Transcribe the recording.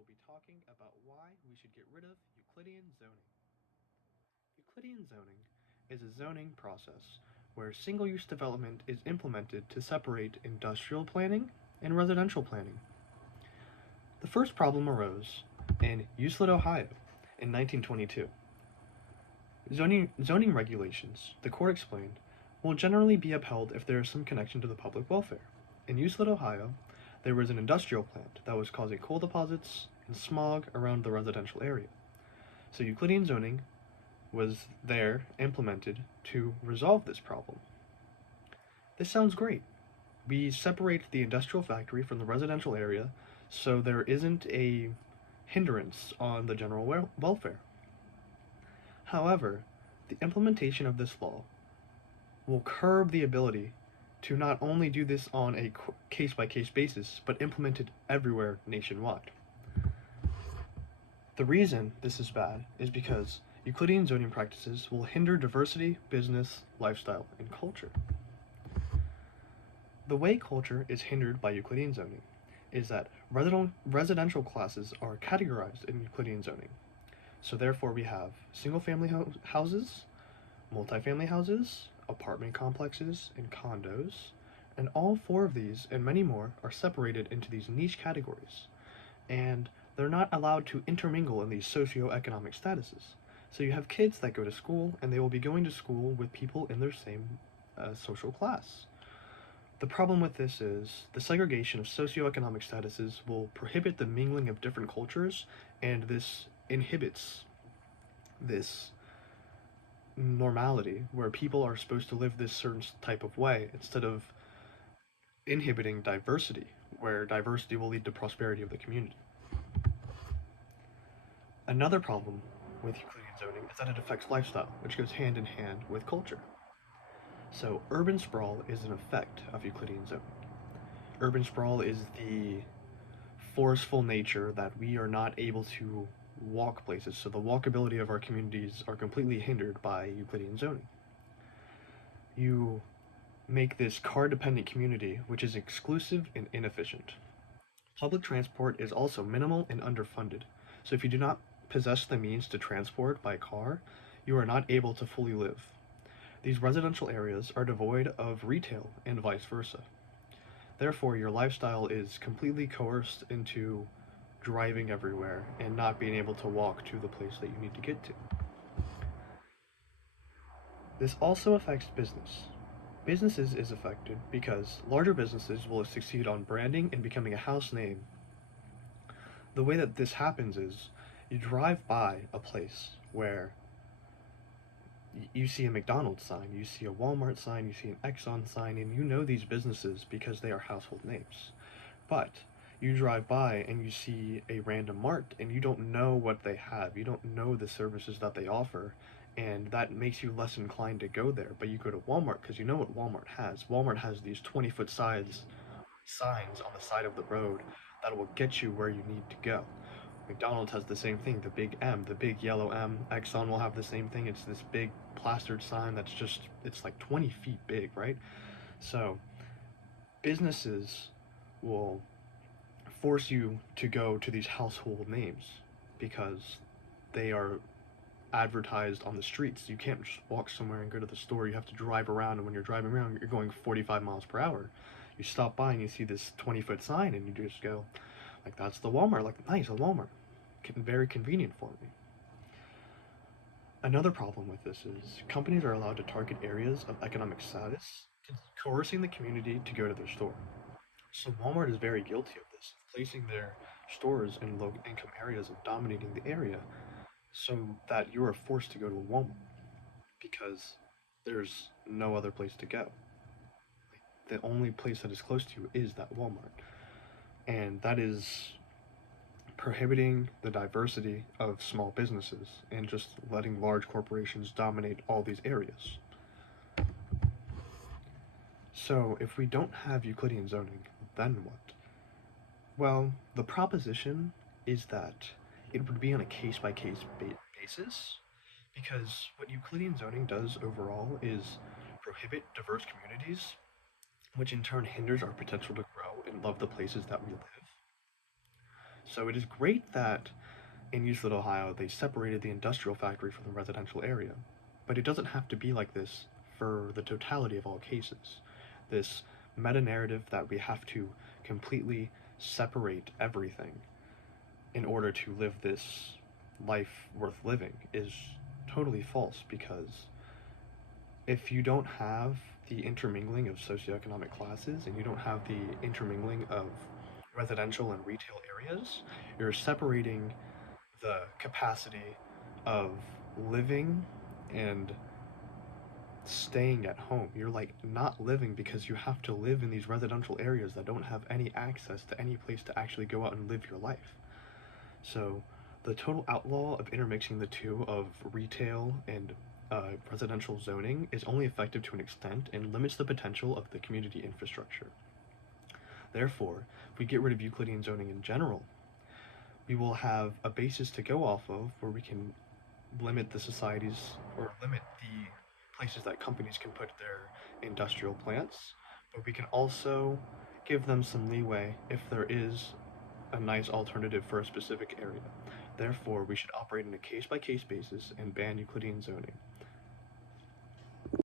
will be talking about why we should get rid of Euclidean zoning. Euclidean zoning is a zoning process where single-use development is implemented to separate industrial planning and residential planning. The first problem arose in Euclid, Ohio in 1922. Zoning regulations, the court explained, will generally be upheld if there is some connection to the public welfare. In Euclid, Ohio, there was an industrial plant that was causing coal deposits and smog around the residential area. So Euclidean zoning was there implemented to resolve this problem. This sounds great. We separate the industrial factory from the residential area so there isn't a hindrance on the general welfare. However, the implementation of this law will curb the ability to not only do this on a case-by-case basis, but implement it everywhere nationwide. The reason this is bad is because Euclidean zoning practices will hinder diversity, business, lifestyle, and culture. The way culture is hindered by Euclidean zoning is that residential classes are categorized in Euclidean zoning. So therefore we have single-family houses, multifamily houses, apartment complexes, and condos, and all four of these and many more are separated into these niche categories, and they're not allowed to intermingle in these socioeconomic statuses. So you have kids that go to school, and they will be going to school with people in their same social class. The problem with this is the segregation of socioeconomic statuses will prohibit the mingling of different cultures, and this inhibits this normality where people are supposed to live this certain type of way instead of inhibiting diversity, where diversity will lead to prosperity of the community. Another problem with Euclidean zoning is that it affects lifestyle, which goes hand in hand with culture. So urban sprawl is an effect of Euclidean zoning. Urban sprawl is the forceful nature that we are not able to walk places, so the walkability of our communities are completely hindered by Euclidean zoning. You make this car-dependent community, which is exclusive and inefficient. Public transport is also minimal and underfunded, so if you do not possess the means to transport by car, you are not able to fully live. These residential areas are devoid of retail and vice versa. Therefore, your lifestyle is completely coerced into driving everywhere and not being able to walk to the place that you need to get to. This also affects business. Businesses is affected because larger businesses will succeed on branding and becoming a house name. The way that this happens is you drive by a place where you see a McDonald's sign, you see a Walmart sign, you see an Exxon sign, and you know these businesses because they are household names. But you drive by and you see a random mart and you don't know what they have, you don't know the services that they offer, and that makes you less inclined to go there. But you go to Walmart because you know what Walmart has. Walmart has these 20-foot signs on the side of the road that will get you where you need to go. McDonald's has the same thing, the big M, the big yellow M. Exxon will have the same thing. It's this big plastered sign that's just, it's like 20 feet big, right? So businesses will force you to go to these household names because they are advertised on the streets. You can't just walk somewhere and go to the store. You have to drive around, and when you're driving around, you're going 45 miles per hour. You stop by and you see this 20-foot sign and you just go, like, that's the Walmart, like, nice, a Walmart. Very convenient for me. Another problem with this is companies are allowed to target areas of economic status, coercing the community to go to their store. So Walmart is very guilty of this, placing their stores in low-income areas and dominating the area so that you are forced to go to a Walmart because there's no other place to go. The only place that is close to you is that Walmart. And that is prohibiting the diversity of small businesses and just letting large corporations dominate all these areas. So if we don't have Euclidean zoning, then what? Well, the proposition is that it would be on a case-by-case basis, because what Euclidean zoning does overall is prohibit diverse communities, which in turn hinders our potential to grow and love the places that we live. So it is great that in Euclid, Ohio, they separated the industrial factory from the residential area. But it doesn't have to be like this for the totality of all cases. This meta narrative that we have to completely separate everything in order to live this life worth living is totally false, because if you don't have the intermingling of socioeconomic classes and you don't have the intermingling of residential and retail areas, you're separating the capacity of living and staying at home. You're like not living because you have to live in these residential areas that don't have any access to any place to actually go out and live your life. So the total outlaw of intermixing the two of retail and residential zoning is only effective to an extent and limits the potential of the community infrastructure. Therefore, if we get rid of Euclidean zoning in general, we will have a basis to go off of where we can limit the societies or limit the places that companies can put their industrial plants, but we can also give them some leeway if there is a nice alternative for a specific area. Therefore, we should operate on a case-by-case basis and ban Euclidean zoning.